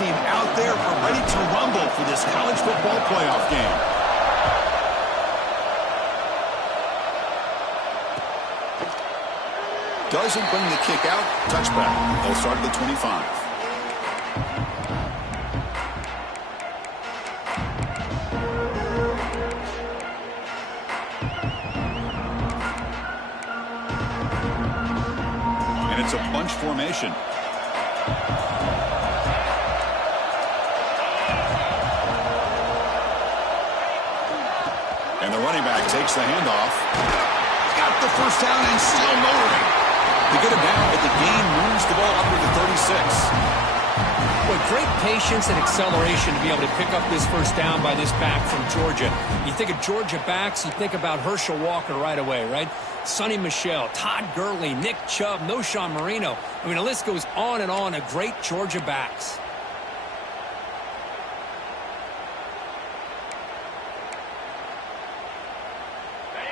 team out there ready to rumble for this college football playoff game. Doesn't bring the kick out. Touchback. They'll start at the 25. And it's a bunch formation. And the running back takes the handoff. Got the first down and still motoring. They get him down, but the gain moves the ball up to the 36. Boy, great patience and acceleration to be able to pick up this first down by this back from Georgia. You think of Georgia backs, you think about Herschel Walker right away, right? Sonny Michel, Todd Gurley, Nick Chubb, Knowshon Moreno. I mean, the list goes on and on of great Georgia backs.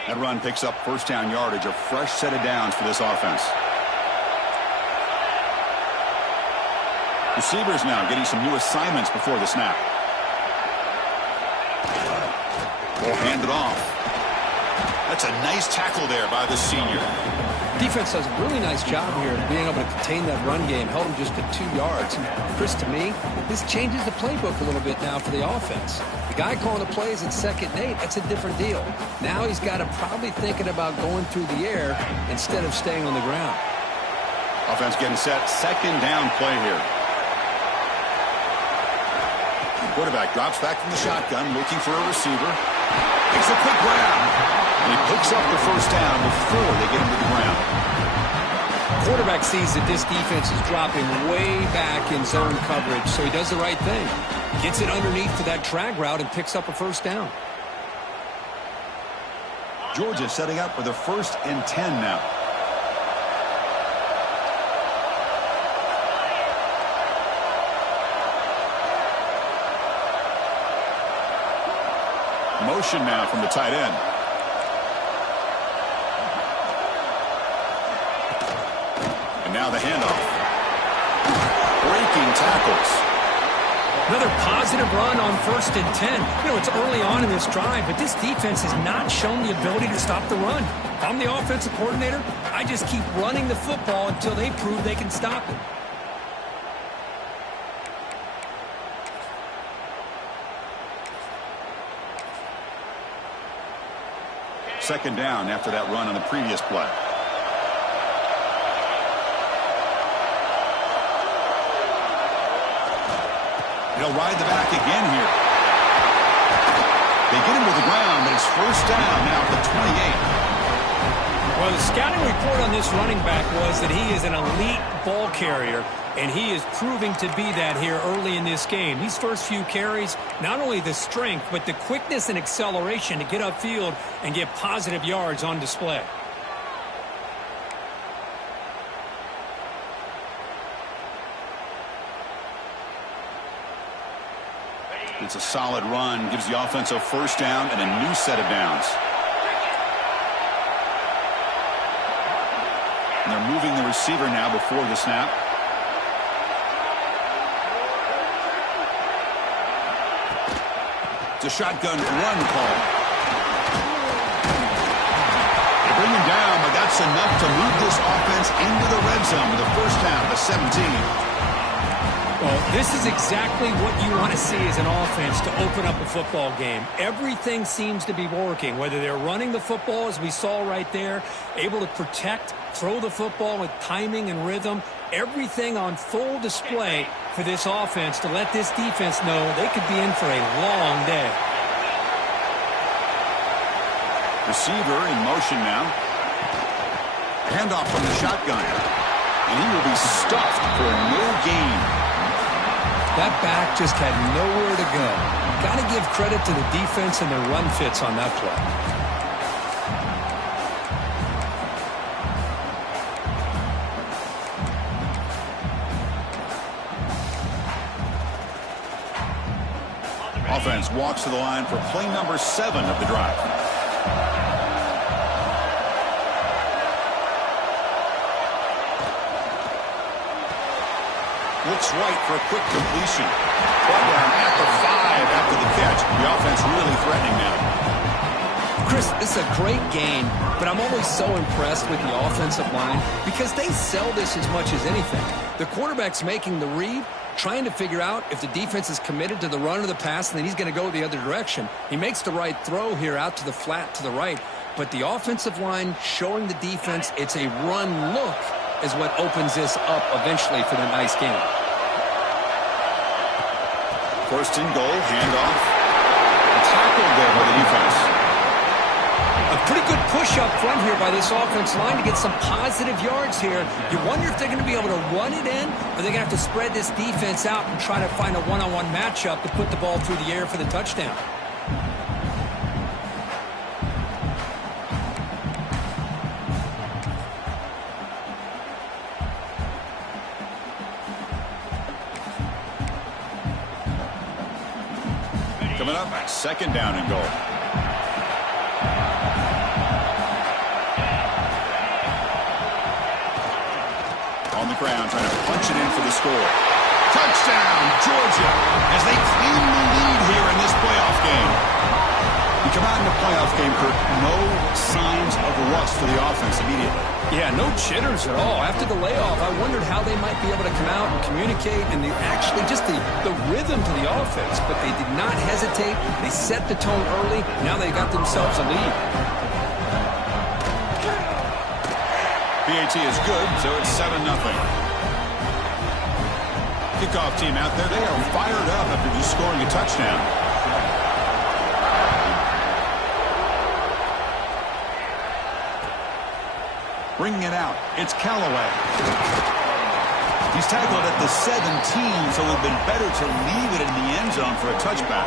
That run picks up first down yardage, a fresh set of downs for this offense. Receivers now getting some new assignments before the snap. Will hand it off. That's a nice tackle there by the senior. Defense does a really nice job here of being able to contain that run game. Held him just to 2 yards. And Chris, to me, this changes the playbook a little bit now for the offense. The guy calling the plays at 2nd and 8, that's a different deal. Now he's got to probably thinking about going through the air instead of staying on the ground. Offense getting set. 2nd down play here. Quarterback drops back from the shotgun, looking for a receiver. Makes a quick grab. And he picks up the first down before they get him to the ground. Quarterback sees that this defense is dropping way back in zone coverage, so he does the right thing. Gets it underneath for that drag route and picks up a first down. Georgia setting up for the 1st and 10 now. Motion now from the tight end. And now the handoff. Breaking tackles. Another positive run on 1st and 10. You know, it's early on in this drive, but this defense has not shown the ability to stop the run. If I'm the offensive coordinator, I just keep running the football until they prove they can stop it. Second down after that run on the previous play. He'll ride the back again here. They get him to the ground, but it's first down now at the 28. Well, the scouting report on this running back was that he is an elite ball carrier, and he is proving to be that here early in this game. These first few carries, not only the strength, but the quickness and acceleration to get upfield and get positive yards on display. It's a solid run, gives the offense a first down and a new set of downs. And they're moving the receiver now before the snap. It's a shotgun run call. They bring him down, but that's enough to move this offense into the red zone with a first down at the 17. Well, this is exactly what you want to see as an offense to open up a football game. Everything seems to be working, whether they're running the football, as we saw right there, able to protect, throw the football with timing and rhythm, everything on full display for this offense to let this defense know they could be in for a long day. Receiver in motion now. Handoff from the shotgun. And he will be stuffed for no gain. That back just had nowhere to go. Got to give credit to the defense and their run fits on that play. Offense walks to the line for play number 7 of the drive. looks right for a quick completion. Brought down at the 5 after the catch. The offense really threatening now. Chris, this is a great game, but I'm always so impressed with the offensive line because they sell this as much as anything. The quarterback's making the read, trying to figure out if the defense is committed to the run or the pass, and then he's going to go the other direction. He makes the right throw here out to the flat to the right, but the offensive line showing the defense it's a run look is what opens this up eventually for the nice game. First and goal, handoff. Tackled there by the defense. A pretty good push up front here by this offense line to get some positive yards here. You wonder if they're going to be able to run it in, or they're going to have to spread this defense out and try to find a one-on-one matchup to put the ball through the air for the touchdown. Coming up, second down and goal. On the ground, trying to punch it in for the score. Touchdown, Georgia, as they claim the lead here in this playoff game. You come out in the playoff game, Kirk, no signs of rust for the offense immediately. Yeah, no jitters at all. After the layoff, I wondered how they might be able to come out and communicate and actually just the rhythm to the offense, but they did not hesitate. They set the tone early. Now they got themselves a lead. PAT is good, so it's 7-0. Kickoff team out there, they are fired up after just scoring a touchdown. Bringing it out, it's Callaway. He's tackled at the 17, so it would have been better to leave it in the end zone for a touchback.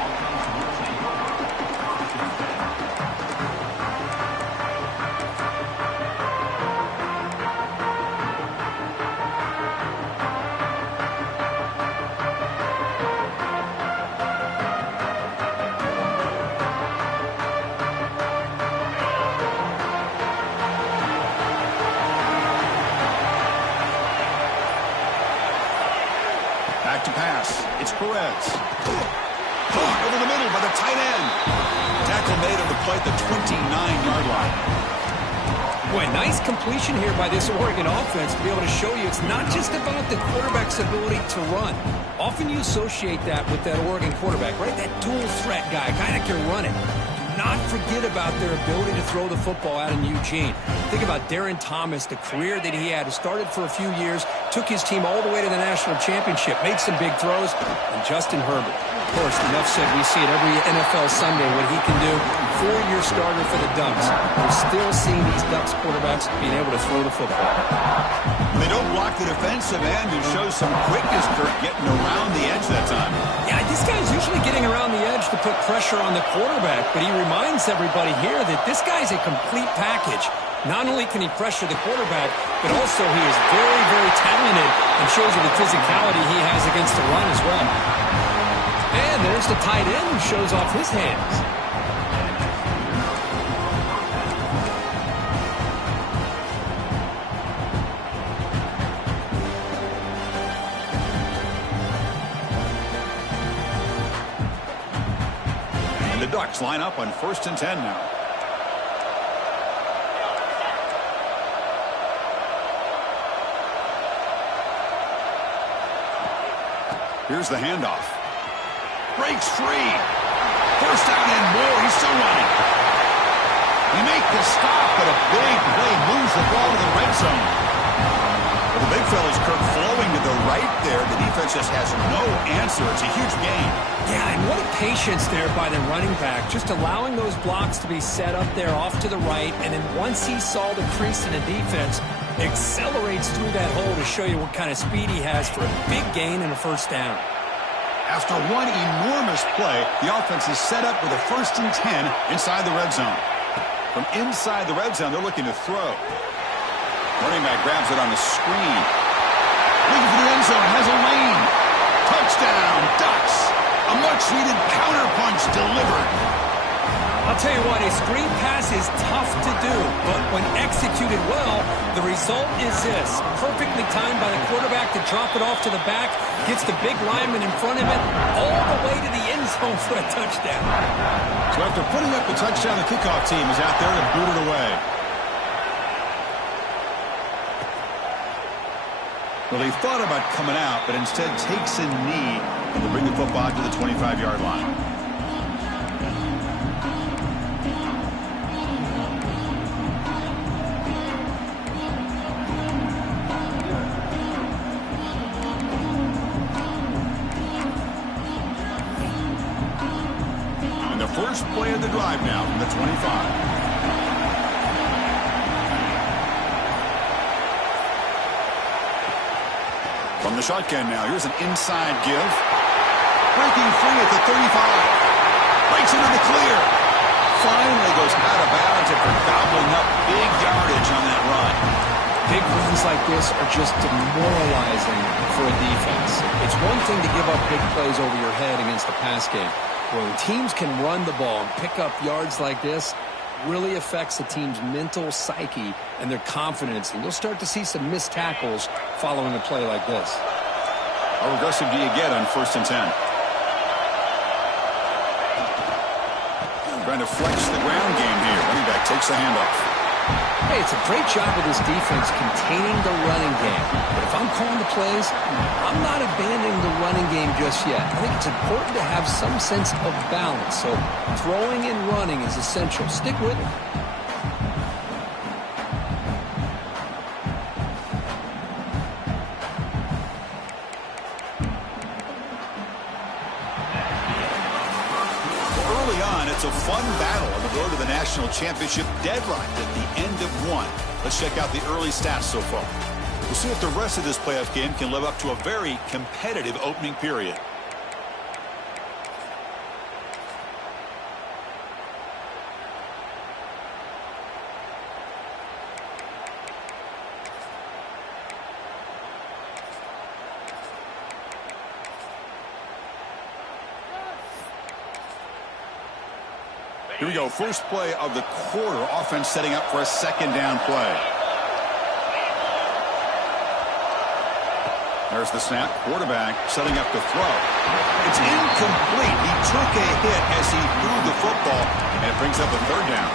Back to pass. It's Perez. Caught over the middle by the tight end. Tackle made on the play at the 29-yard line. Boy, nice completion here by this Oregon offense to be able to show you it's not just about the quarterback's ability to run. Often you associate that with that Oregon quarterback, right? That dual threat guy that can run it. Do not forget about their ability to throw the football out in Eugene. Think about Darren Thomas, the career that he had. He started for a few years, took his team all the way to the national championship, made some big throws, and Justin Herbert. Of course, enough said, we see it every NFL Sunday what he can do. 4-year starter for the Ducks. We're still seeing these Ducks quarterbacks being able to throw the football. They don't block the defensive end and show some quickness, Kirk, getting around the edge that time. Yeah, this guy's usually getting around the edge to put pressure on the quarterback, but he reminds everybody here that this guy's a complete package. Not only can he pressure the quarterback, but also he is very, very talented and shows you the physicality he has against the run as well. And there's the tight end who shows off his hands. And the Ducks line up on 1st and 10 now. Here's the handoff. Breaks free. First down and more. He's still running. They make the stop, but a big play moves the ball to the red zone. Well, the big fella's Kirk flowing to the right there. The defense just has no answer. It's a huge gain. Yeah, and what a patience there by the running back. Just allowing those blocks to be set up there off to the right, and then once he saw the crease in the defense, accelerates through that hole to show you what kind of speed he has for a big gain and a first down. After one enormous play, the offense is set up with a 1st and 10 inside the red zone. From inside the red zone, they're looking to throw. Running back grabs it on the screen. Looking for the end zone, has a lane. Touchdown, Ducks. A much-needed counterpunch delivered. I'll tell you what, a screen pass is tough to do, but when executed well, the result is this. Perfectly timed by the quarterback to drop it off to the back, gets the big lineman in front of it, all the way to the end zone for a touchdown. So after putting up the touchdown, the kickoff team is out there to boot it away. Well, they thought about coming out, but instead takes a knee and will bring the football to the 25-yard line. First play of the drive now from the 25. From the shotgun now, here's an inside give. Breaking free at the 35. Breaks into the clear. Finally goes out of bounds after gobbling up big yardage on that run. Big runs like this are just demoralizing for a defense. It's one thing to give up big plays over your head against the pass game. When teams can run the ball and pick up yards like this, really affects the team's mental psyche and their confidence. And you'll start to see some missed tackles following a play like this. How aggressive do you get on 1st and 10? Trying to flex the ground game here. Running back takes the handoff. Hey, it's a great job of this defense containing the running game. But if I'm calling the plays, I'm not abandoning the running game just yet. I think it's important to have some sense of balance. So throwing and running is essential. Stick with it. It's a fun battle on the road to the national championship deadline at the end of one. Let's check out the early stats so far. We'll see if the rest of this playoff game can live up to a very competitive opening period. Here we go. First play of the quarter. Offense setting up for a 2nd down play. There's the snap. Quarterback setting up to throw. It's incomplete. He took a hit as he threw the football, and it brings up a 3rd down.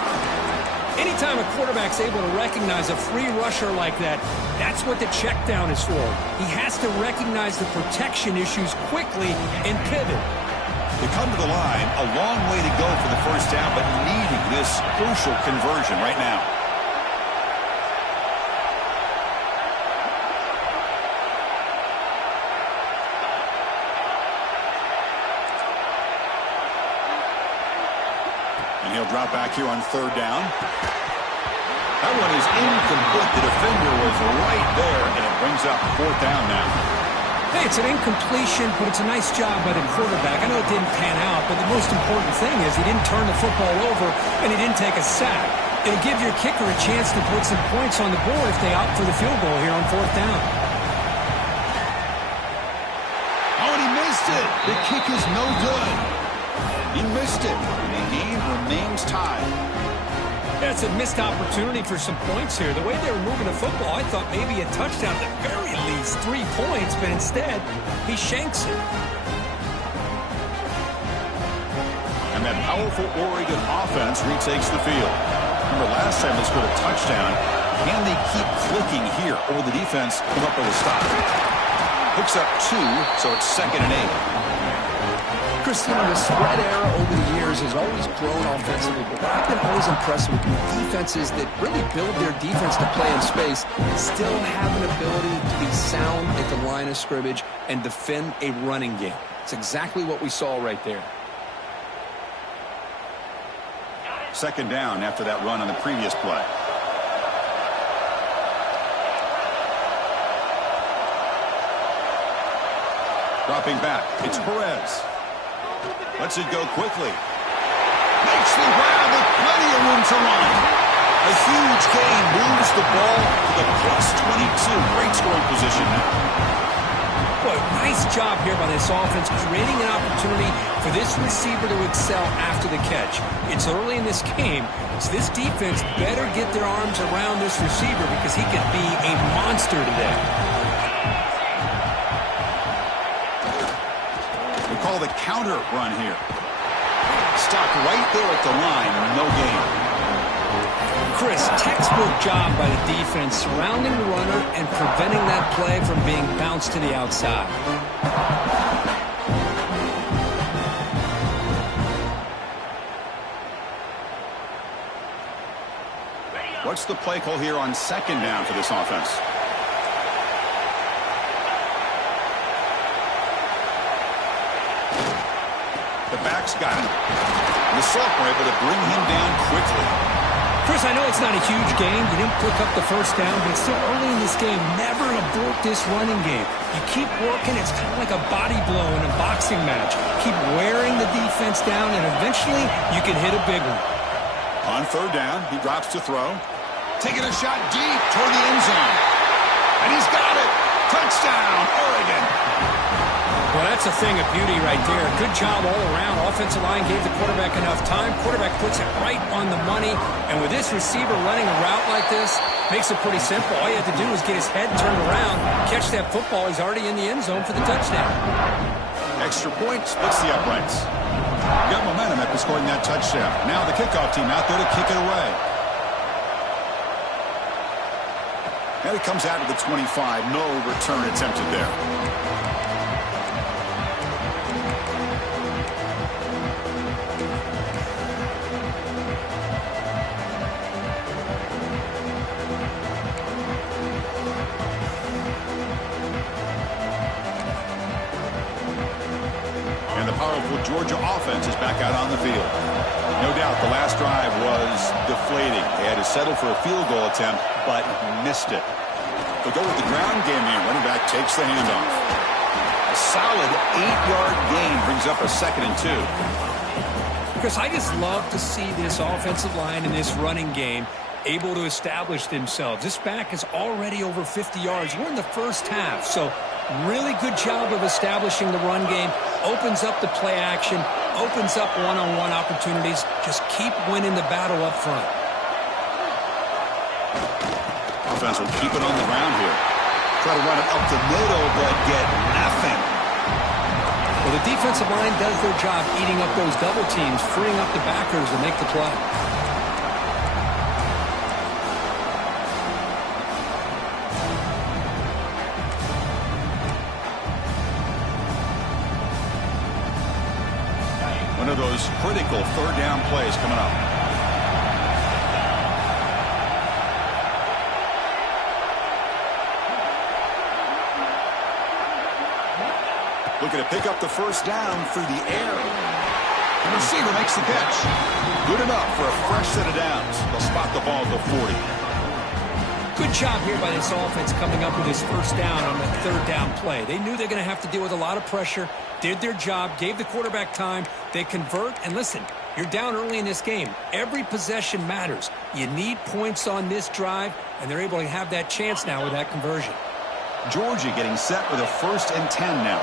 Anytime a quarterback's able to recognize a free rusher like that, that's what the check down is for. He has to recognize the protection issues quickly and pivot. They come to the line, a long way to go for the 1st down, but needing this crucial conversion right now. And he'll drop back here on 3rd down. That one is incomplete. The defender was right there, and it brings up 4th down now. Hey, it's an incompletion, but it's a nice job by the quarterback. I know it didn't pan out, but the most important thing is he didn't turn the football over and he didn't take a sack. It'll give your kicker a chance to put some points on the board if they opt for the field goal here on 4th down. Oh, and he missed it. The kick is no good. He missed it, and the game remains tied. That's a missed opportunity for some points here. The way they were moving the football, I thought maybe a touchdown at the very least, 3 points, but instead, he shanks it. And that powerful Oregon offense retakes the field. Remember last time they scored a touchdown. Can they keep clicking here, or will the defense come up with a stop? Picks up 2, so it's 2nd and 8. Christian, the spread era over the years has always grown offensively, but what I've been always impressed with defenses that really build their defense to play in space still have an ability to be sound at the line of scrimmage and defend a running game. It's exactly what we saw right there. 2nd down after that run on the previous play. Dropping back, it's Perez. Lets it go quickly. Makes the grab with plenty of room to run. A huge gain moves the ball to the +22. Great scoring position now. Boy, nice job here by this offense, creating an opportunity for this receiver to excel after the catch. It's early in this game, so this defense better get their arms around this receiver because he could be a monster today. We call the counter run here. Stuck right there at the line, no gain. Chris, textbook job by the defense surrounding the runner and preventing that play from being bounced to the outside. What's the play call here on second down for this offense? The back's got him. The Salk were able to bring him down quickly. Chris, I know it's not a huge game. You didn't pick up the first down, but it's still early in this game. Never abort this running game. You keep working. It's kind of like a body blow in a boxing match. Keep wearing the defense down, and eventually you can hit a big one. On third down, he drops to throw. Taking a shot deep toward the end zone. And he's got it. Touchdown, Oregon. Well, that's a thing of beauty right there. Good job all around. Offensive line gave the quarterback enough time. Quarterback puts it right on the money. And with this receiver running a route like this, makes it pretty simple. All you have to do is get his head turned around, catch that football. He's already in the end zone for the touchdown. Extra point splits the uprights. Got momentum after scoring that touchdown. Now the kickoff team out there to kick it away. And it comes out to the 25. No return attempted there. Georgia offense is back out on the field. No doubt the last drive was deflating. They had to settle for a field goal attempt, but missed it. They go with the ground game here. Running back takes the handoff. A solid 8-yard gain brings up a 2nd and 2. Chris, I just love to see this offensive line in this running game able to establish themselves. This back is already over 50 yards. We're in the first half, so really good job of establishing the run game. Opens up the play action, opens up one-on-one opportunities. Just keep winning the battle up front. Offense will keep it on the ground here. Try to run it up the middle, but get nothing. Well, the defensive line does their job eating up those double teams, freeing up the backers to make the play. One of those critical third down plays coming up. Looking to pick up the first down through the air. The receiver makes the catch. Good enough for a fresh set of downs. They'll spot the ball at the 40. Good job here by this offense coming up with his first down on the third down play. They knew they're going to have to deal with a lot of pressure, did their job, gave the quarterback time. They convert, and listen, you're down early in this game. Every possession matters. You need points on this drive, and they're able to have that chance now with that conversion. Georgia getting set with a 1st and 10 now.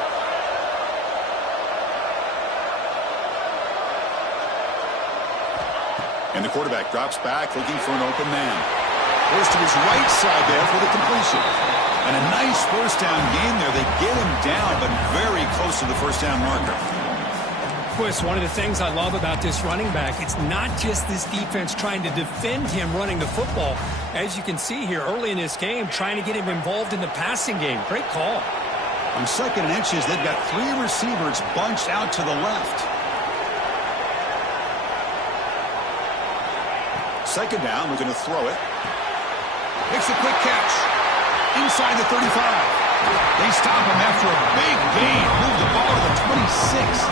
And the quarterback drops back looking for an open man. Goes to his right side there for the completion. And a nice first down gain there. They get him down, but very close to the first down marker. Chris, one of the things I love about this running back, it's not just this defense trying to defend him running the football. As you can see here early in this game, trying to get him involved in the passing game. Great call. On 2nd and inches, they've got 3 receivers bunched out to the left. 2nd down, looking to throw it. Makes a quick catch. Inside the 35. They stop him after a big gain. Move the ball to the 26.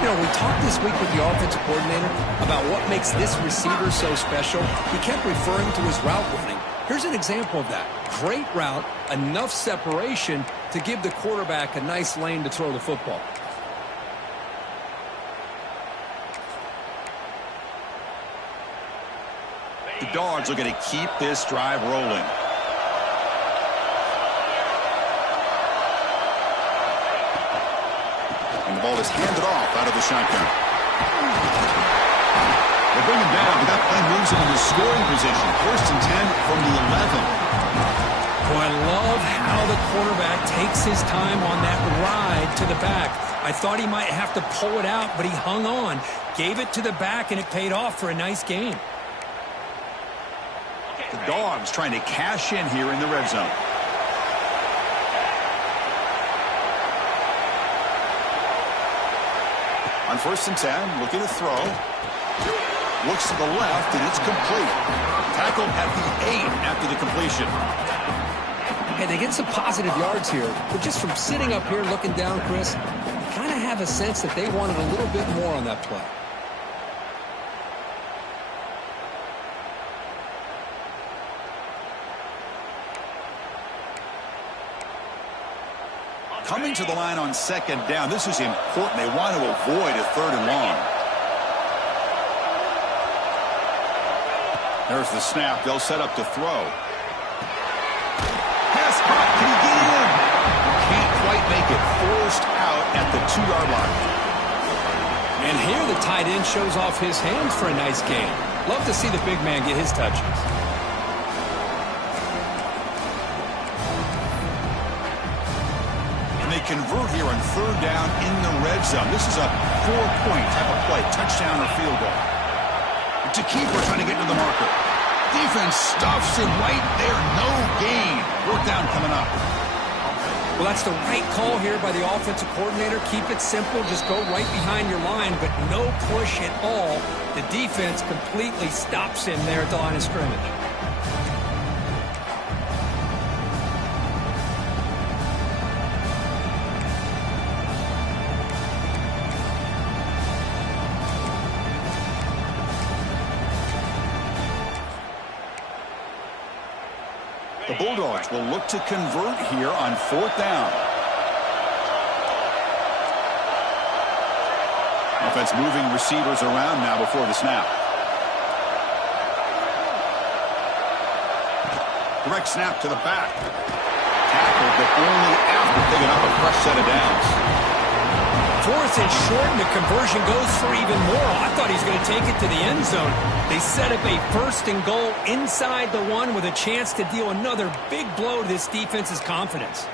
You know, we talked this week with the offensive coordinator about what makes this receiver so special. He kept referring to his route running. Here's an example of that. Great route, enough separation to give the quarterback a nice lane to throw the football. The Dogs are going to keep this drive rolling. ball is handed off out of the shotgun. They bring him down, but that play moves him into scoring position. 1st and 10 from the 11. Boy, I love how the quarterback takes his time on that ride to the back. I thought he might have to pull it out, but he hung on, gave it to the back, and it paid off for a nice gain. The Dogs trying to cash in here in the red zone. On 1st and 10, looking to throw. Looks to the left, and it's complete. Tackled at the 8 after the completion. Hey, they get some positive yards here, but just from sitting up here looking down, Chris, I kind of have a sense that they wanted a little bit more on that play. Coming to the line on 2nd down. This is important. They want to avoid a 3rd and long. There's the snap. They'll set up to throw. Pass caught. Can he get in? Can't quite make it. Forced out at the 2-yard line. And here the tight end shows off his hands for a nice gain. Love to see the big man get his touches. Convert here on 3rd down in the red zone. This is a 4-point type of play, touchdown or field goal. To keeper trying to get to the marker. Defense stuffs him right there. No gain. 4th down coming up. Well, that's the right call here by the offensive coordinator. Keep it simple. Just go right behind your line, but no push at all. The defense completely stops him there at the line of scrimmage. The Bulldogs will look to convert here on 4th down. Offense moving receivers around now before the snap. Direct snap to the back. Tackled, but only after picking up a fresh set of downs. 4th and short, and the conversion goes for even more. I thought he was going to take it to the end zone. They set up a 1st and goal inside the 1 with a chance to deal another big blow to this defense's confidence.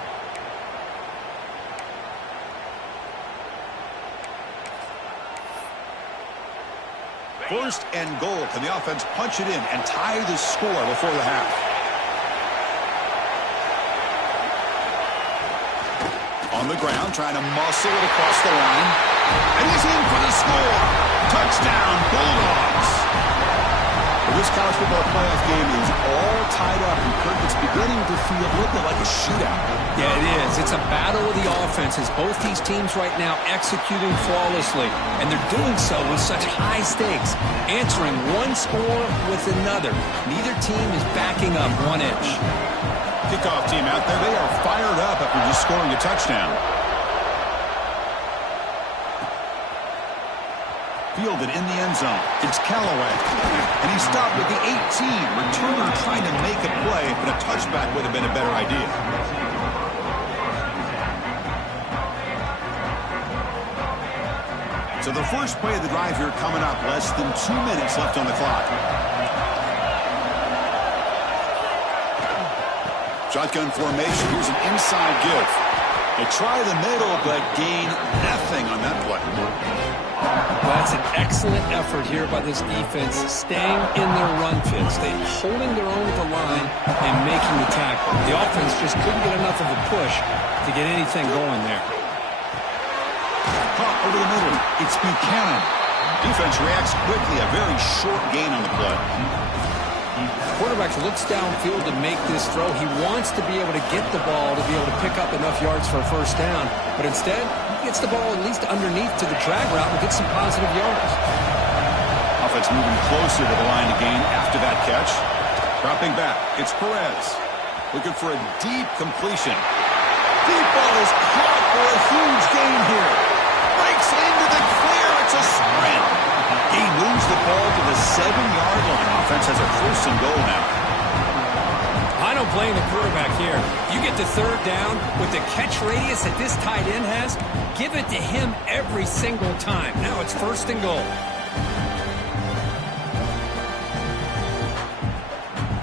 First and goal. Can the offense punch it in and tie the score before the half? On the ground, trying to muscle it across the line. And he's in for the score. Touchdown, Bulldogs. Well, this college football playoff game is all tied up. And Kirk, it's beginning to feel a little bit like a shootout. Yeah, it is. It's a battle of the offenses. Both these teams right now executing flawlessly. And they're doing so with such high stakes. Answering one score with another. Neither team is backing up 1 inch. Kickoff team out there. They are fired up after just scoring a touchdown. Fielded in the end zone. It's Callaway. And he stopped at the 18. Returner trying to make a play, but a touchback would have been a better idea. So the first play of the drive here coming up. Less than 2 minutes left on the clock. Shotgun formation. Here's an inside give. They try the middle, but gain nothing on that play. That's an excellent effort here by this defense, staying in their run fits. They're holding their own at the line and making the tackle. The offense just couldn't get enough of a push to get anything going there. Caught over the middle. It's Buchanan. Defense reacts quickly. A very short gain on the play. Quarterback looks downfield to make this throw. He wants to be able to get the ball to be able to pick up enough yards for a first down. But instead, he gets the ball at least underneath to the drag route and gets some positive yards. Offense moving closer to the line to gain after that catch. Dropping back. It's Perez. Looking for a deep completion. Deep ball is caught for a huge gain here. Breaks into the clear. It's a sprint. He moves the ball to the 7-yard line. Offense has a 1st and goal now. I don't playing the quarterback here. You get to third down with the catch radius that this tight end has, give it to him every single time. Now it's 1st and goal.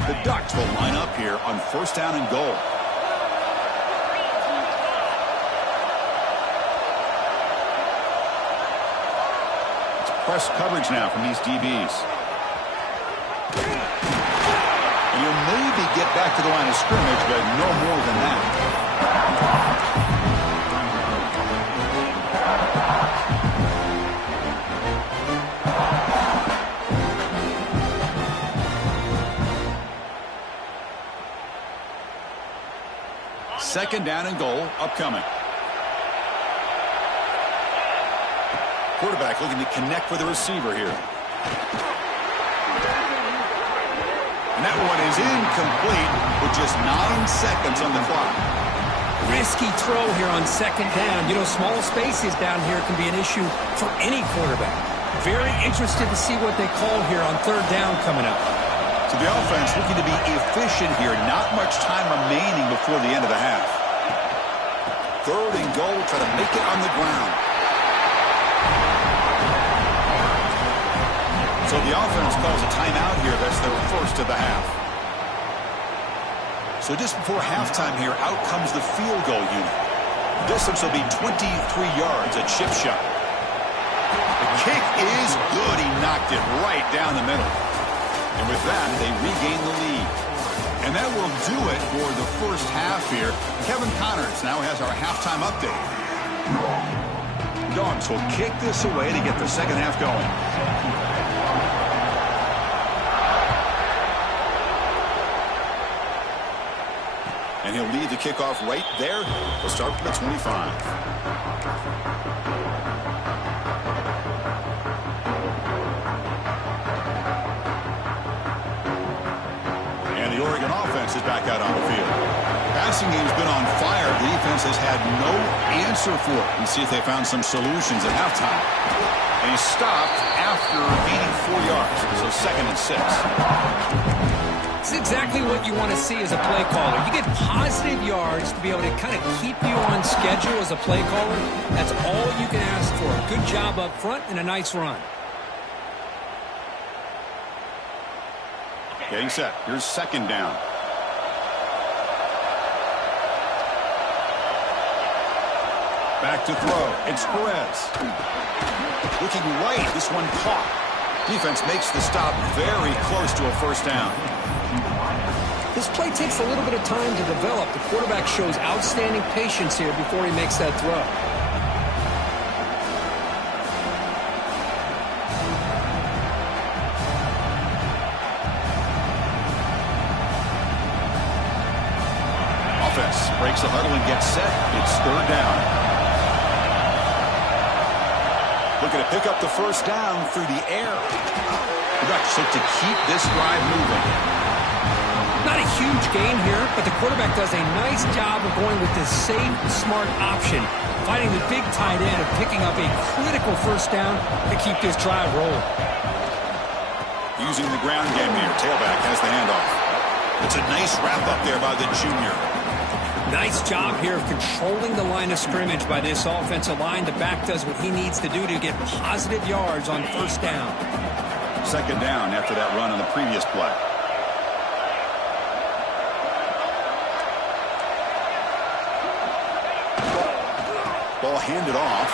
The Ducks will line up here on 1st down and goal. It's press coverage now from these DBs. And you'll maybe get back to the line of scrimmage, but no more than that. Second down and goal upcoming. Quarterback looking to connect with the receiver here. And that one is incomplete with just 9 seconds on the clock. Risky throw here on 2nd down. You know, small spaces down here can be an issue for any quarterback. Very interested to see what they call here on 3rd down coming up. So the offense looking to be efficient here. Not much time remaining before the end of the half. 3rd and goal, try to make it on the ground. So the offense calls a timeout here. That's their 1st of the half. So just before halftime here, out comes the field goal unit. The distance will be 23 yards, a chip shot. The kick is good. He knocked it right down the middle. And with that, they regain the lead. And that will do it for the 1st half here. Kevin Connors now has our halftime update. Dogs will kick this away to get the 2nd half going. And he'll lead the kickoff right there. We'll start from the 25. And the Oregon offense is back out on the field. Passing game's been on fire. The defense has had no answer for it. And see if they found some solutions at halftime. And he stopped after gaining 4 yards. So 2nd and 6. It's exactly what you want to see as a play caller. You get positive yards to be able to kind of keep you on schedule as a play caller. That's all you can ask for. A good job up front and a nice run. Getting set. Here's 2nd down. Back to throw. It's Perez. Looking right. This one caught. Defense makes the stop very close to a 1st down. This play takes a little bit of time to develop. The quarterback shows outstanding patience here before he makes that throw. Offense breaks the huddle and gets set. It's 3rd down. Looking to pick up the 1st down through the air. The Ducks look to keep this drive moving. Not a huge gain here, but the quarterback does a nice job of going with this safe, smart option, finding the big tight end and picking up a critical 1st down to keep this drive rolling. Using the ground game here. Tailback has the handoff. It's a nice wrap up there by the junior. Nice job here of controlling the line of scrimmage by this offensive line. The back does what he needs to do to get positive yards on 1st down. 2nd down after that run on the previous play. Ball handed off.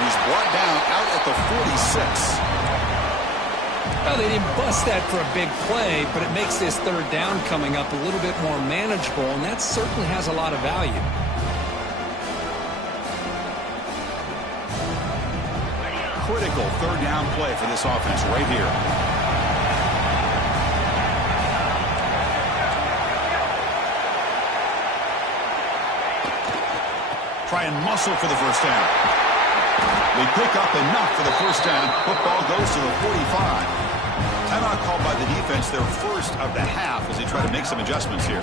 He's brought down out at the 46. Well, they didn't bust that for a big play, but it makes this 3rd down coming up a little bit more manageable, and that certainly has a lot of value. Critical 3rd down play for this offense right here. Try and muscle for the 1st down. They pick up enough for the 1st down. Football goes to the 45. Timeout called by the defense, their 1st of the half, as they try to make some adjustments here.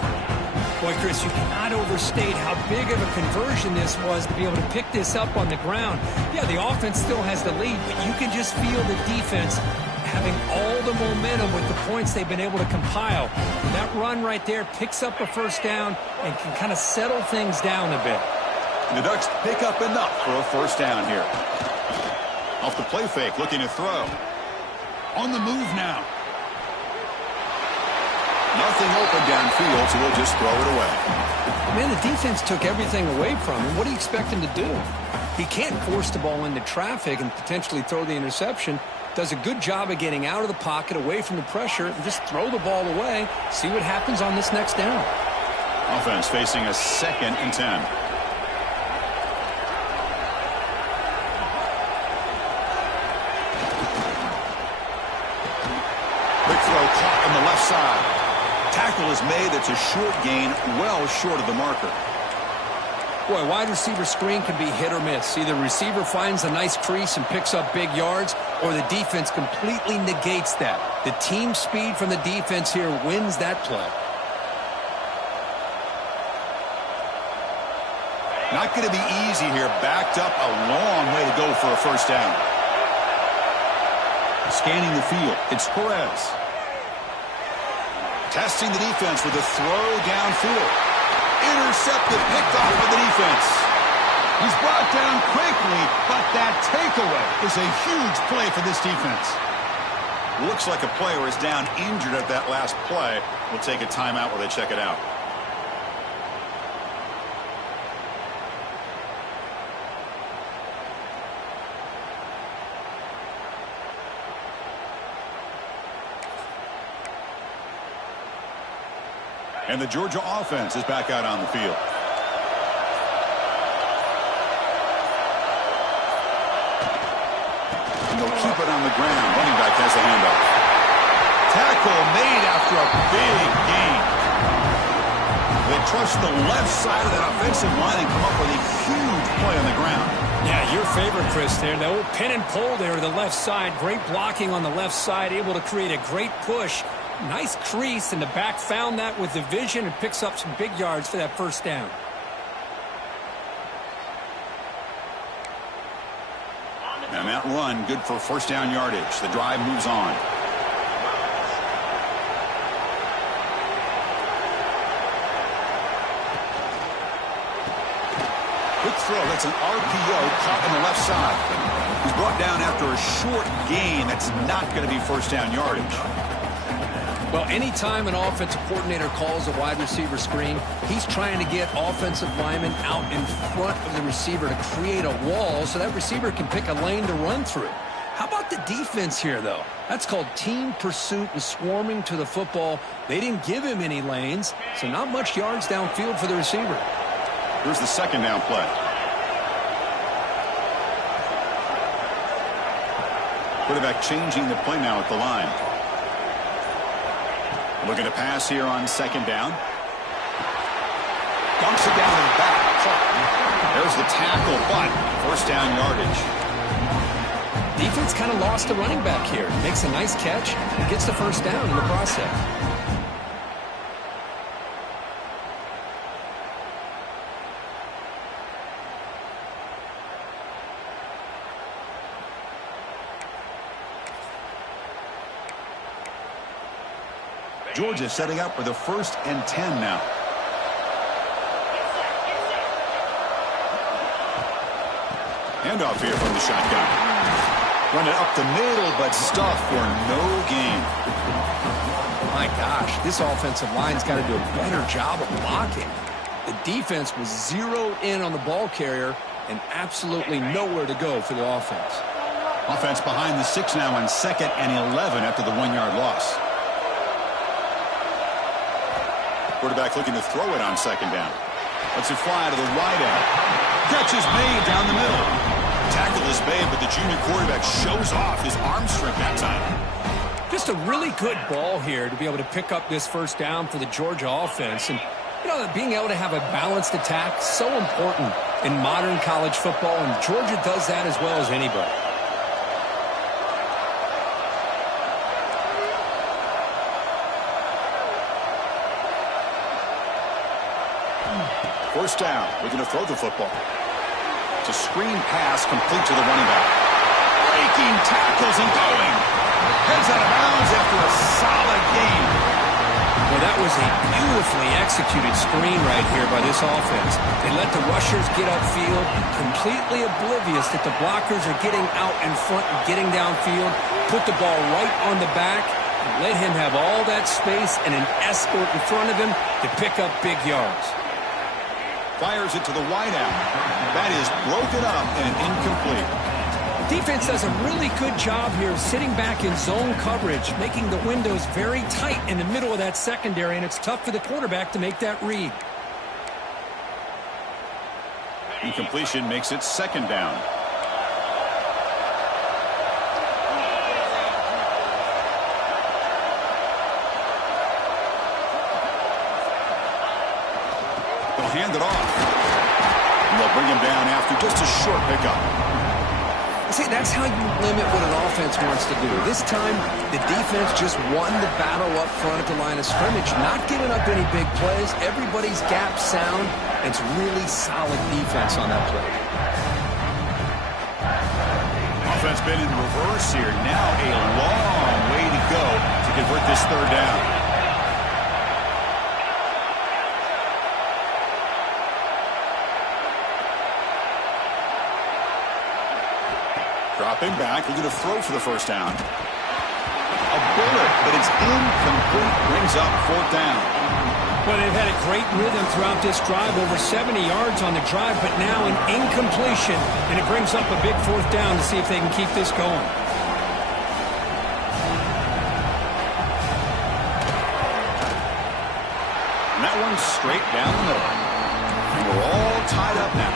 Boy, Chris, you cannot overstate how big of a conversion this was to be able to pick this up on the ground. Yeah, the offense still has the lead, but you can just feel the defense having all the momentum with the points they've been able to compile. That run right there picks up a first down and can kind of settle things down a bit. And the Ducks pick up enough for a first down here. Off the play fake, looking to throw. On the move now. Nothing open downfield, so we'll just throw it away. Man, the defense took everything away from him. What do you expect him to do? He can't force the ball into traffic and potentially throw the interception. Does a good job of getting out of the pocket, away from the pressure, and just throw the ball away. See what happens on this next down. Offense facing a 2nd and 10. Quick throw caught on the left side. Tackle is made. It's a short gain, well short of the marker. Boy, wide receiver screen can be hit or miss. Either receiver finds a nice crease and picks up big yards, or the defense completely negates that. The team speed from the defense here wins that play. Not going to be easy here. Backed up a long way to go for a first down. Scanning the field, it's Perez. Testing the defense with a throw downfield. Intercepted, picked off by the defense. He's brought down quickly, but that takeaway is a huge play for this defense. Looks like a player is down injured at that last play. We'll take a timeout while they check it out. And the Georgia offense is back out on the field. And they'll keep it on the ground. Running back has the handoff. Tackle made after a big gain. They trust the left side of that offensive line and come up with a huge play on the ground. Yeah, your favorite, Chris, there. The old pin and pull there to the left side. Great blocking on the left side, able to create a great push. Nice crease, and the back found that with the vision and picks up some big yards for that first down. And that run, good for first down yardage. The drive moves on. Quick throw, that's an RPO caught on the left side. He's brought down after a short gain. That's not going to be first down yardage. Well, anytime an offensive coordinator calls a wide receiver screen, he's trying to get offensive linemen out in front of the receiver to create a wall so that receiver can pick a lane to run through. How about the defense here, though? That's called team pursuit and swarming to the football. They didn't give him any lanes, so not much yards downfield for the receiver. Here's the second down play. Quarterback changing the play now at the line. Looking to pass here on second down. Dunks it down and back. There's the tackle, but first down yardage. Defense kind of lost a running back here. Makes a nice catch and gets the first down in the process. Georgia setting up for the 1st and 10 now. Handoff here from the shotgun. Run it up the middle, but stuff for no gain. My gosh, this offensive line's got to do a better job of blocking. The defense was zeroed in on the ball carrier and absolutely nowhere to go for the offense. Offense behind the 6 now on 2nd and 11 after the 1-yard loss. Quarterback looking to throw it on second down. Lets it fly to the wide end. Catch is made down the middle. Tackle is made, but the junior quarterback shows off his arm strength that time. Just a really good ball here to be able to pick up this first down for the Georgia offense. And, you know, being able to have a balanced attack, so important in modern college football, and Georgia does that as well as anybody. First down, looking to throw the football. It's a screen pass complete to the running back. breaking tackles and going. Heads out of bounds after a solid game. Well, that was a beautifully executed screen right here by this offense. They let the rushers get upfield, completely oblivious that the blockers are getting out in front and getting downfield, put the ball right on the back, and let him have all that space and an escort in front of him to pick up big yards. Fires it to the wideout. That is broken up and incomplete. Defense does a really good job here sitting back in zone coverage, making the windows very tight in the middle of that secondary, and it's tough for the quarterback to make that read. Incompletion makes it second down. They'll hand it off. And they'll bring him down after just a short pickup. See, that's how you limit what an offense wants to do. This time, the defense just won the battle up front at the line of scrimmage, not giving up any big plays. Everybody's gap sound. It's really solid defense on that play. Offense been in reverse here. Now a long way to go to convert this third down. Dropping back, looking to throw for the first down. A bullet, but it's incomplete. Brings up fourth down. Well, they've had a great rhythm throughout this drive, over 70 yards on the drive, but now an incompletion, and it brings up a big fourth down to see if they can keep this going. And that one's straight down the middle. And we're all tied up now.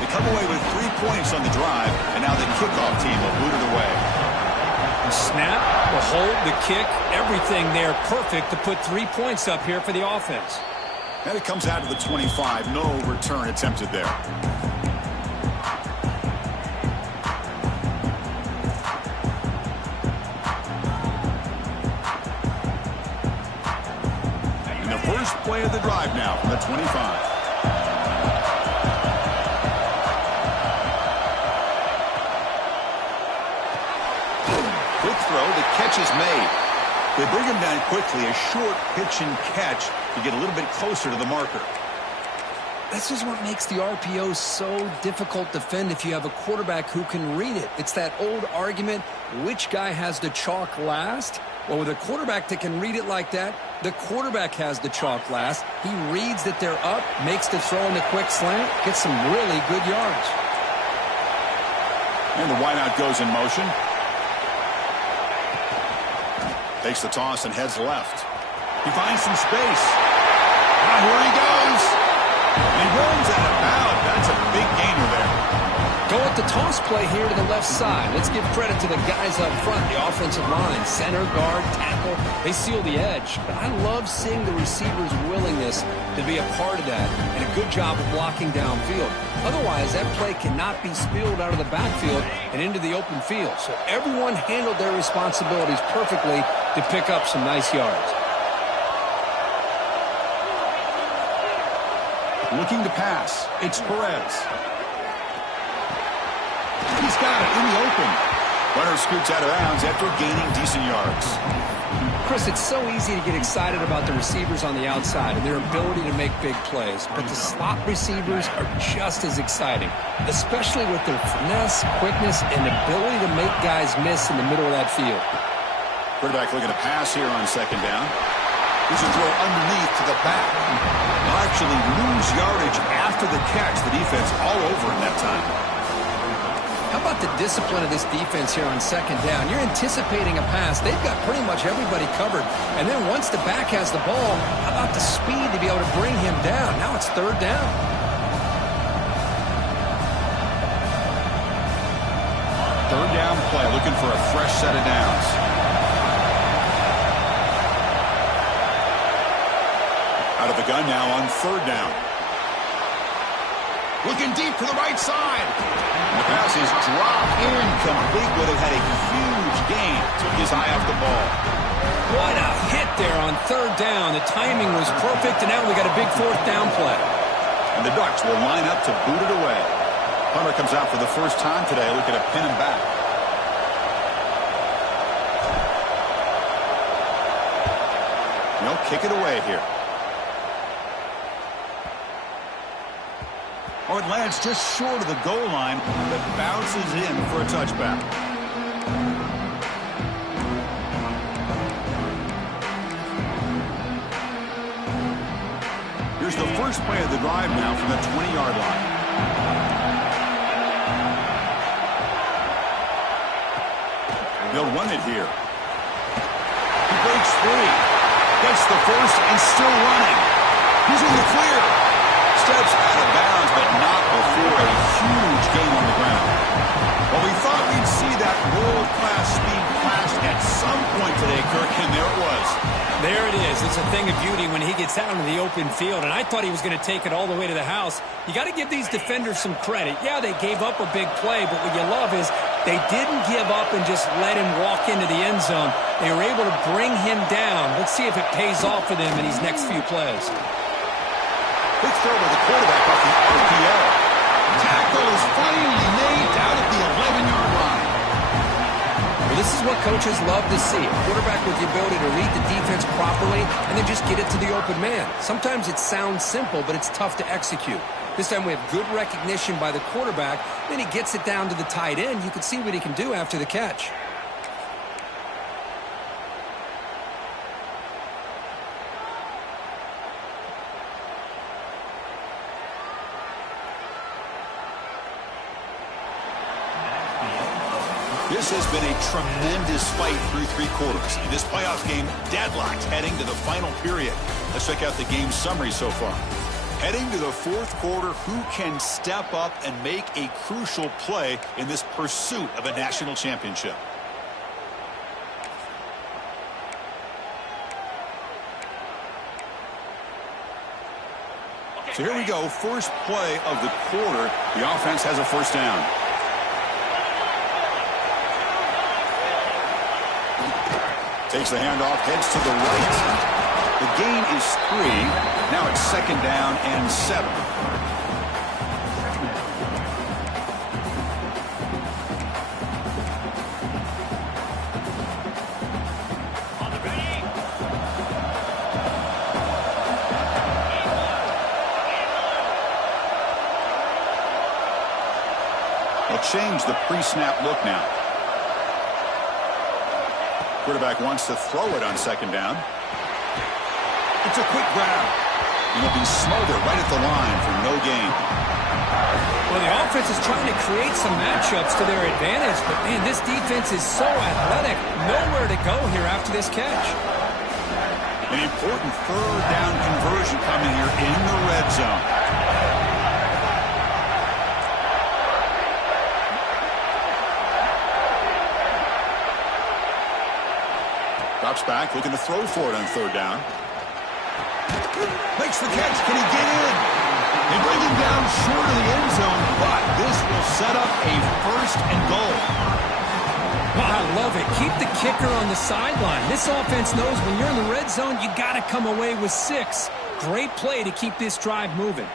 They come away with 3 points on the drive, and now the kickoff team will boot it away. The snap, the hold, the kick, everything there perfect to put 3 points up here for the offense. And it comes out to the 25. No return attempted there. And the first play of the drive now from the 25. Throw, the catch is made. They bring him down quickly, a short pitch and catch to get a little bit closer to the marker. This is what makes the RPO so difficult to defend if you have a quarterback who can read it. It's that old argument, which guy has the chalk last? Well, with a quarterback that can read it like that, the quarterback has the chalk last. He reads that they're up, makes the throw in the quick slant, gets some really good yards. And the wideout goes in motion. Takes the toss and heads left. He finds some space. Now here he goes. And he runs out of bounds. That's a big gainer there. Go with the toss play here to the left side. Let's give credit to the guys up front, the offensive line, center, guard, tackle. They seal the edge. But I love seeing the receiver's willingness to be a part of that and a good job of blocking downfield. Otherwise, that play cannot be spilled out of the backfield and into the open field. So everyone handled their responsibilities perfectly to pick up some nice yards. Looking to pass. It's Perez. He's got it in the open. Runner scoots out of bounds after gaining decent yards. Chris, it's so easy to get excited about the receivers on the outside and their ability to make big plays, but the slot receivers are just as exciting, especially with their finesse, quickness, and ability to make guys miss in the middle of that field. Quarterback looking to pass here on second down. Here's a throw underneath to the back. They'll actually lose yardage after the catch. The defense all over him that time. How about the discipline of this defense here on second down? You're anticipating a pass. They've got pretty much everybody covered. And then once the back has the ball, how about the speed to be able to bring him down? Now it's third down. Third down play, looking for a fresh set of downs. Out of the gun now on third down. Looking deep to the right side. And the pass is dropped incomplete. Would have had a huge gain. Took his eye off the ball. What a hit there on third down. The timing was perfect, and now we got a big fourth down play. And the Ducks will line up to boot it away. Hunter comes out for the first time today, looking to pin him back. They'll kick it away here. Oh, it lands just short of the goal line, but bounces in for a touchback. Here's the first play of the drive now from the 20-yard line. They'll run it here. He breaks free. Gets the first and still running. He's in the clear. Steps out of bounds, but not before a huge gain on the ground. Well, we thought we'd see that world-class speed flash at some point today, Kirk, and there it was. There it is. It's a thing of beauty when he gets out into the open field, and I thought he was going to take it all the way to the house. You got to give these defenders some credit. Yeah, they gave up a big play, but what you love is they didn't give up and just let him walk into the end zone. They were able to bring him down. Let's see if it pays off for them in these next few plays. Big throw by the quarterback off the RPO. Tackle is finally made down at the 11-yard line. Well, this is what coaches love to see. A quarterback with the ability to read the defense properly and then just get it to the open man. Sometimes it sounds simple, but it's tough to execute. This time we have good recognition by the quarterback. Then he gets it down to the tight end. You can see what he can do after the catch. This has been a tremendous fight through three quarters. In this playoff game, deadlocked heading to the final period. Let's check out the game summary so far. Heading to the fourth quarter, who can step up and make a crucial play in this pursuit of a national championship? So here we go, first play of the quarter. The offense has a first down. Takes the handoff, heads to the right. The gain is 3. Now it's second down and 7. They'll change the pre-snap look now. Quarterback wants to throw it on second down. It's a quick grab. And he'll be smothered right at the line for no gain. Well, the offense is trying to create some matchups to their advantage, but, man, this defense is so athletic. Nowhere to go here after this catch. An important third down conversion coming here in the red zone. Drops back, looking to throw for it on third down. Makes the catch. Can he get in? They bring him down short of the end zone, but this will set up a first and goal. Well, I love it. Keep the kicker on the sideline. This offense knows when you're in the red zone, you got to come away with 6. Great play to keep this drive moving.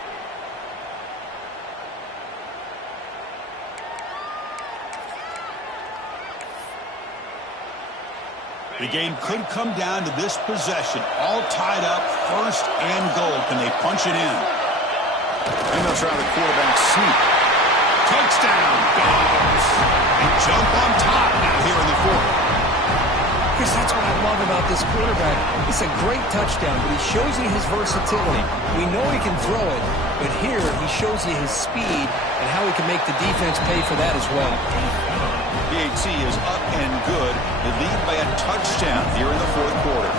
The game could come down to this possession. All tied up, first and goal. Can they punch it in? And they'll try the quarterback sneak. Touchdown, Dogs. They jump on top now here in the fourth. Chris, that's what I love about this quarterback. It's a great touchdown, but he shows you his versatility. We know he can throw it, but here he shows you his speed and how he can make the defense pay for that as well. PAT is up and good. They lead by a touchdown here in the fourth quarter.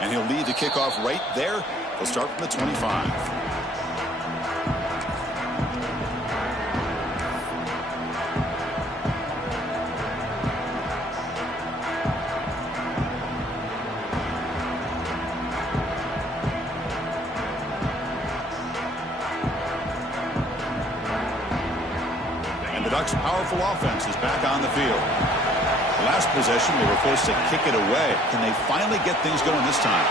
And he'll lead the kickoff right there. They'll start from the 25. The Ducks' powerful offense is back on the field. The last possession, they were forced to kick it away. Can they finally get things going this time?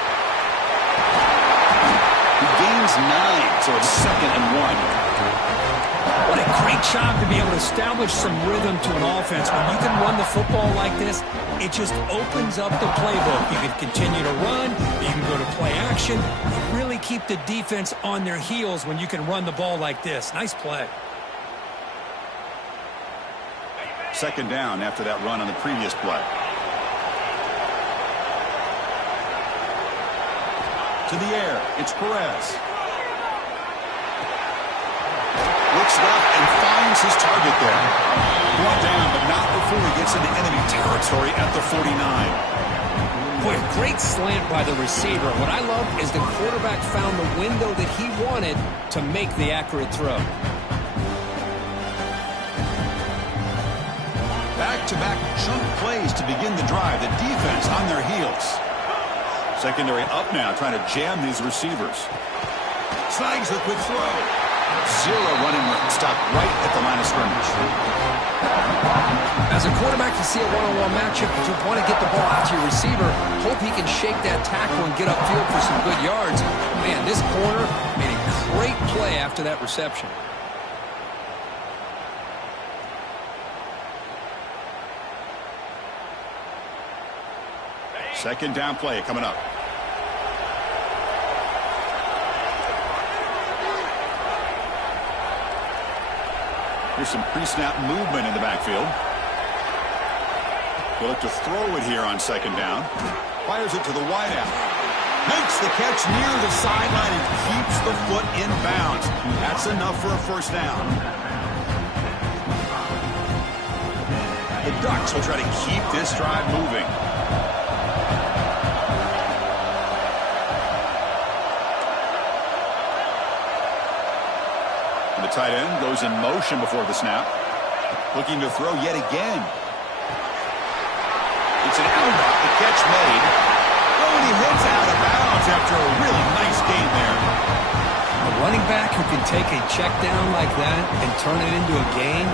He gains 9, so it's second and 1. What a great job to be able to establish some rhythm to an offense. When you can run the football like this, it just opens up the playbook. You can continue to run. You can go to play action. You really keep the defense on their heels when you can run the ball like this. Nice play. Second down after that run on the previous play. To the air, it's Perez. Looks left and finds his target there. Brought down, but not before he gets into enemy territory at the 49. Boy, a great slant by the receiver. What I love is the quarterback found the window that he wanted to make the accurate throw. Back-to-back chunk plays to begin the drive. The defense on their heels. Secondary up now, trying to jam these receivers. Snags the quick throw. Zero running room. Stopped right at the line of scrimmage. As a quarterback, you see a one-on-one matchup. You want to get the ball out to your receiver. Hope he can shake that tackle and get upfield for some good yards. Man, this corner made a great play after that reception. Second down play coming up. Here's some pre-snap movement in the backfield. He'll look to throw it here on second down. Fires it to the wideout. Makes the catch near the sideline and keeps the foot in bounds. That's enough for a first down. The Ducks will try to keep this drive moving. The tight end goes in motion before the snap. Looking to throw yet again. It's an out route. The catch made. Oh, and he heads out of bounds after a really nice gain there. A running back who can take a check down like that and turn it into a gain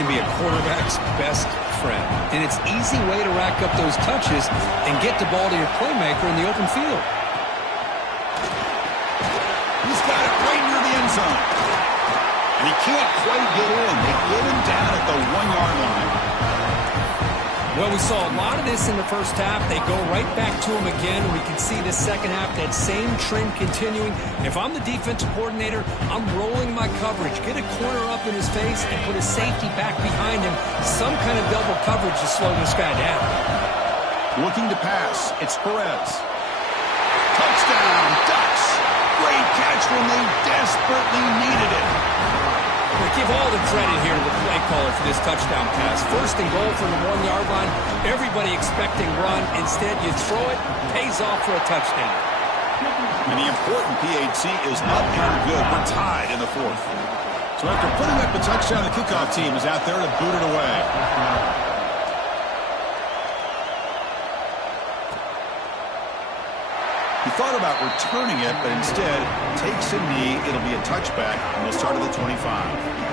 can be a quarterback's best friend. And it's an easy way to rack up those touches and get the ball to your playmaker in the open field. He's got it right near the end zone. And he can't quite get in. They get him down at the 1-yard line. Well, we saw a lot of this in the first half. They go right back to him again. We can see the second half, that same trend continuing. If I'm the defensive coordinator, I'm rolling my coverage. Get a corner up in his face and put a safety back behind him. Some kind of double coverage to slow this guy down. Looking to pass. It's Perez. Touchdown, Ducks. Great catch when they desperately needed it. We give all the credit here to the play caller for this touchdown pass. First and goal from the 1-yard line. Everybody expecting run. Instead, you throw it, pays off for a touchdown. And the important PAT is up and good. We're tied in the fourth. So after putting up the touchdown, the kickoff team is out there to boot it away. He thought about returning it, but instead takes a knee. It'll be a touchback, and they'll start at the 25.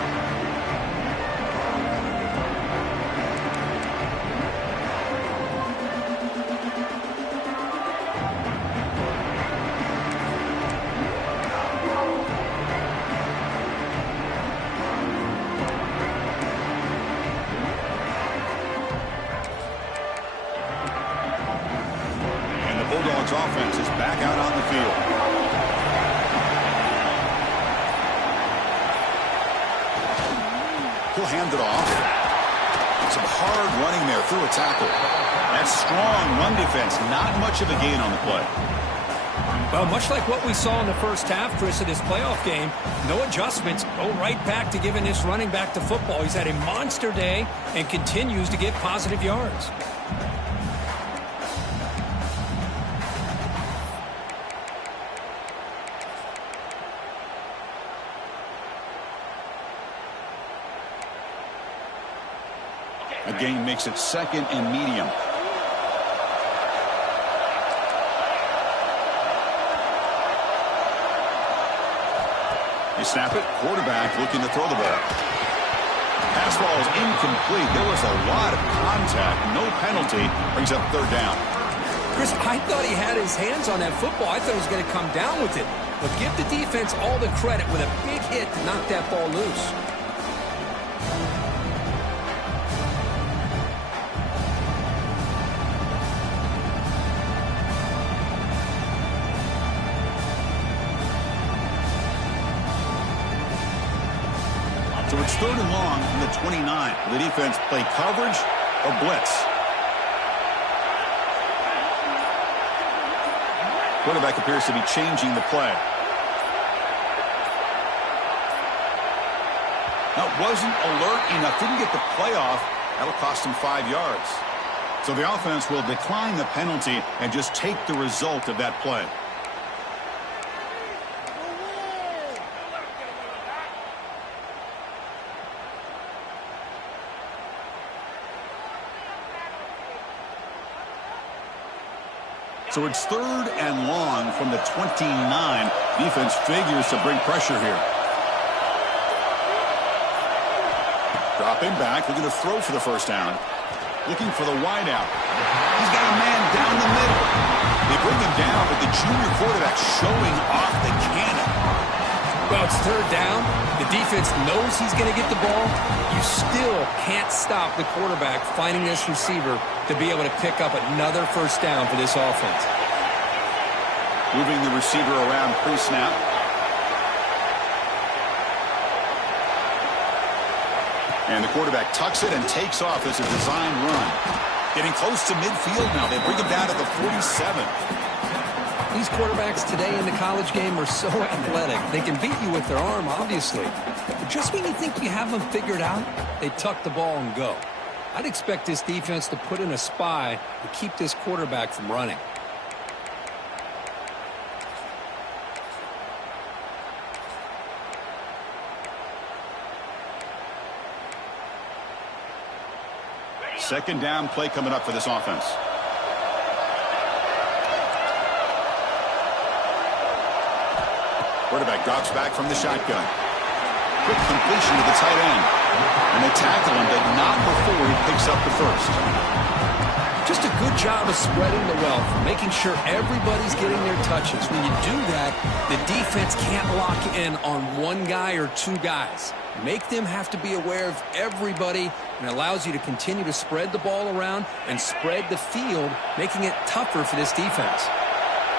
Bulldogs offense is back out on the field. He'll hand it off. Some hard running there through a tackle. That strong run defense, not much of a gain on the play. Well, much like what we saw in the first half, Chris, of this playoff game, no adjustments. Go right back to giving this running back the football. He's had a monster day and continues to get positive yards. A gain makes it second and medium. You snap it, quarterback looking to throw the ball. Pass ball is incomplete. There was a lot of contact. No penalty. Brings up third down. Chris, I thought he had his hands on that football. I thought he was going to come down with it. But give the defense all the credit with a big hit to knock that ball loose. So it's 3rd and long from the 29. The defense play coverage or blitz. Quarterback appears to be changing the play. That wasn't alert enough. Didn't get the play off. That'll cost him 5 yards. So the offense will decline the penalty and just take the result of that play. So it's 3rd and long from the 29. Defense figures to bring pressure here. Dropping back, looking to throw for the first down. Looking for the wideout. He's got a man down the middle. They bring him down, but the junior quarterback showing off the cannon. Well, it's 3rd down. The defense knows he's going to get the ball. You still can't stop the quarterback finding this receiver to be able to pick up another first down for this offense. Moving the receiver around pre-snap. And the quarterback tucks it and takes off as a design run. Getting close to midfield now. They bring him down to the 47. These quarterbacks today in the college game are so athletic. They can beat you with their arm, obviously. But just when you think you have them figured out, they tuck the ball and go. I'd expect this defense to put in a spy to keep this quarterback from running. Second down play coming up for this offense. Quarterback drops back from the shotgun. Quick completion to the tight end. And they tackle him, but not before he picks up the first. Just a good job of spreading the wealth, making sure everybody's getting their touches. When you do that, the defense can't lock in on one guy or two guys. Make them have to be aware of everybody, and allows you to continue to spread the ball around and spread the field, making it tougher for this defense.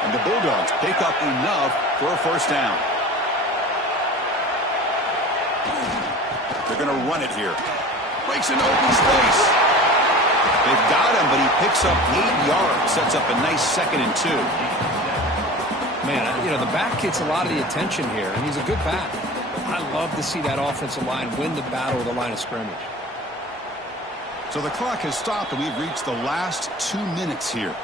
And the Bulldogs pick up enough for a first down. They're going to run it here. Breaks into open space. They've got him, but he picks up 8 yards. Sets up a nice 2nd and 2. Man, you know, the back gets a lot of the attention here, and he's a good back. I love to see that offensive line win the battle of the line of scrimmage. So the clock has stopped, and we've reached the last 2 minutes here.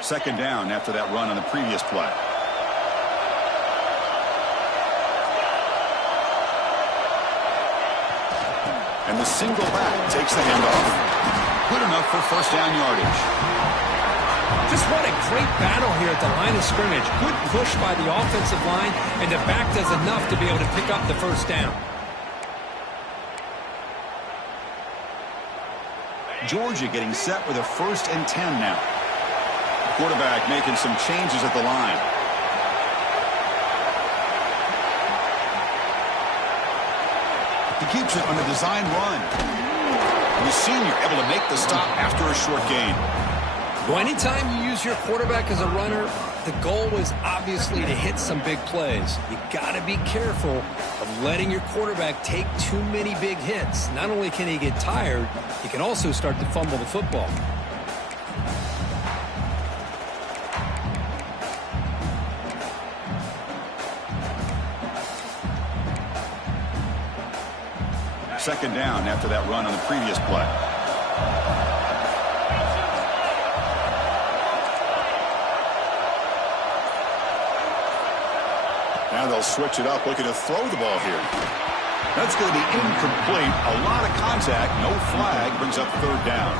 Second down after that run on the previous play. And the single back takes the handoff. Good enough for first down yardage. Just what a great battle here at the line of scrimmage. Good push by the offensive line, and the back does enough to be able to pick up the first down. Georgia getting set with a 1st and 10 now. Quarterback making some changes at the line. He keeps it on a design run. And the senior able to make the stop after a short gain. Well, anytime you use your quarterback as a runner, the goal is obviously to hit some big plays. You got to be careful of letting your quarterback take too many big hits. Not only can he get tired, he can also start to fumble the football. Second down after that run on the previous play. Now they'll switch it up, looking to throw the ball here. That's going to be incomplete. A lot of contact, no flag, brings up 3rd down.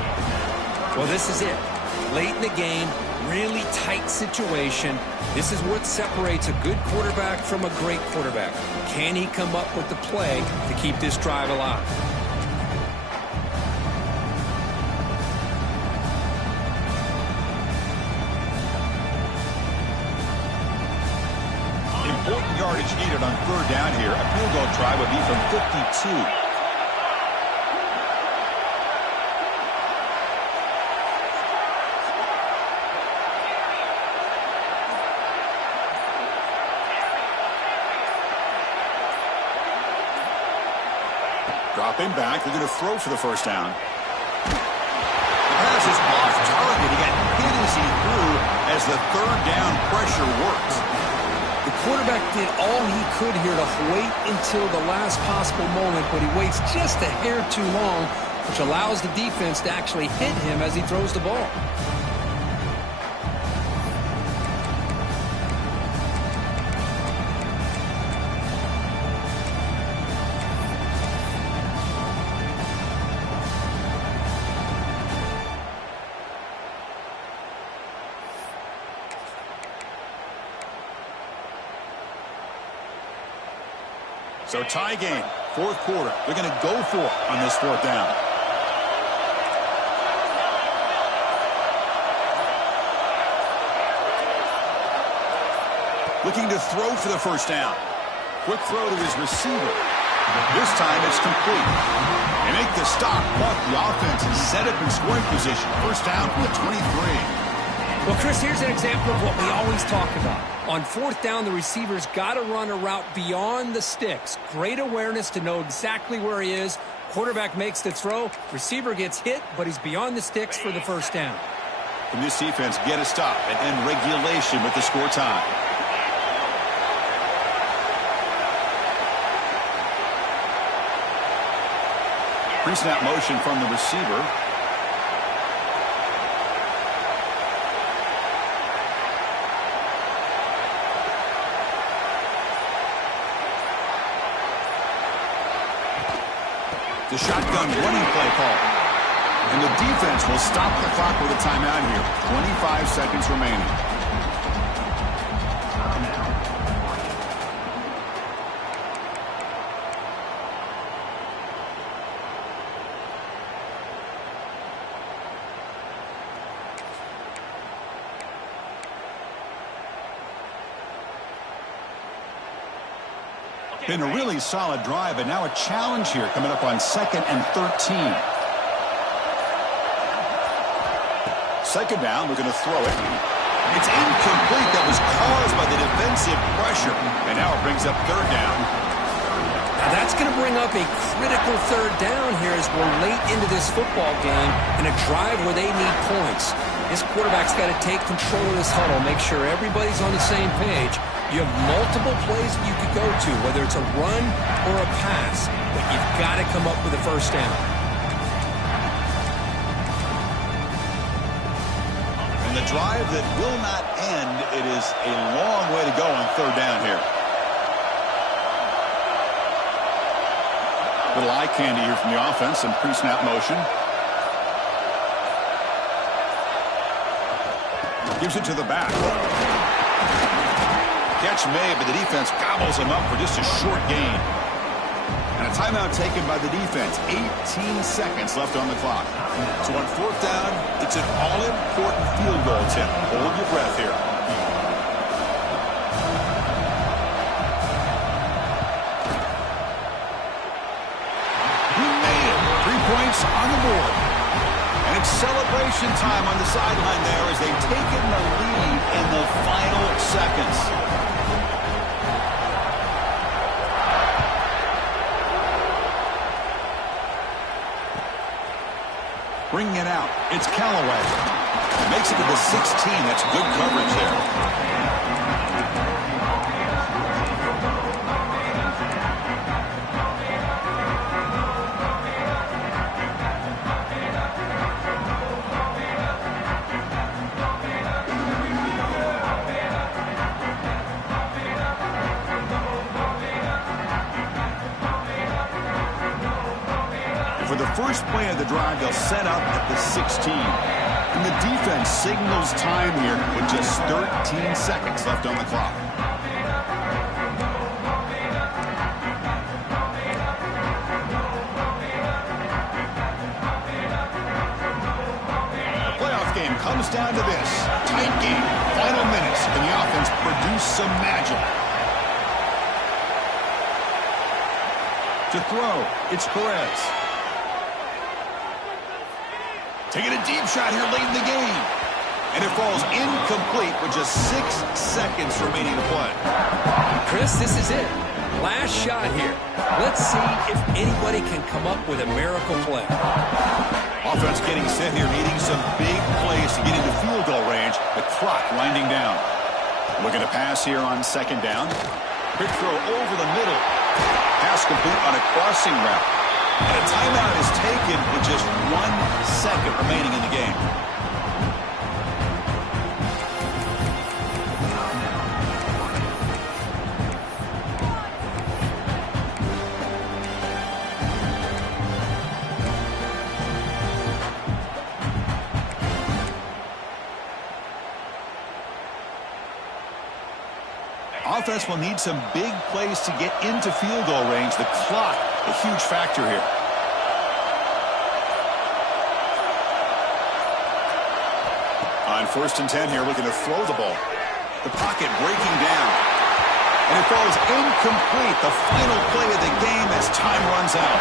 Well, this is it. late in the game, really tight situation. This is what separates a good quarterback from a great quarterback. Can he come up with the play to keep this drive alive? Important yardage needed on third down here. A field goal try would be from 52. Dropping back, they're going to throw for the first down. The pass is off target. He got hit as he threw as the third down pressure worked. The quarterback did all he could here to wait until the last possible moment, but he waits just a hair too long, which allows the defense to actually hit him as he throws the ball. So tie game, fourth quarter. They're going to go for it on this fourth down. Looking to throw for the first down. Quick throw to his receiver. This time it's complete. They make the stop, but the offense is set up in scoring position. First down from the 23. Well, Chris, here's an example of what we always talk about. On fourth down, the receiver's got to run a route beyond the sticks. Great awareness to know exactly where he is. Quarterback makes the throw. Receiver gets hit, but he's beyond the sticks for the first down. Can this defense get a stop and end regulation with the score tie? Pre-snap motion from the receiver. The shotgun running play call. And the defense will stop the clock with a timeout here. 25 seconds remaining. Been a really solid drive, and now a challenge here coming up on 2nd and 13. Second down, we're going to throw it. It's incomplete. That was caused by the defensive pressure. And now it brings up third down. Now that's going to bring up a critical third down here as we're late into this football game in a drive where they need points. This quarterback's got to take control of this huddle, make sure everybody's on the same page. You have multiple plays that you could go to, whether it's a run or a pass, but you've got to come up with a first down. And the drive that will not end, it is a long way to go on third down here. Little eye candy here from the offense, some pre-snap motion. Gives it to the back. Catch made, but the defense gobbles him up for just a short gain. And a timeout taken by the defense. 18 seconds left on the clock. So on fourth down, it's an all-important field goal attempt. Hold your breath here. He made it. 3 points on the board. And it's celebration time on the sideline there as they've taken the lead in the final seconds. Bringing it out, it's Callaway. Makes it to the 16. That's good coverage there. For the first play of the drive, they'll set up at the 16. And the defense signals time here with just 13 seconds left on the clock. The playoff game comes down to this. Tight game, final minutes, and the offense produce some magic. To throw, it's Perez. Taking a deep shot here late in the game. And it falls incomplete with just 6 seconds remaining to play. Chris, this is it. Last shot here. Let's see if anybody can come up with a miracle play. Offense getting set here, needing some big plays to get into field goal range. The clock winding down. Looking to pass here on second down. Quick throw over the middle. Pass complete on a crossing route. And a timeout is taken with just 1 second remaining in the game. Offense will need some big plays to get into field goal range. The clock, a huge factor here. On 1st and 10 here, looking to throw the ball. The pocket breaking down. And it falls incomplete. The final play of the game as time runs out.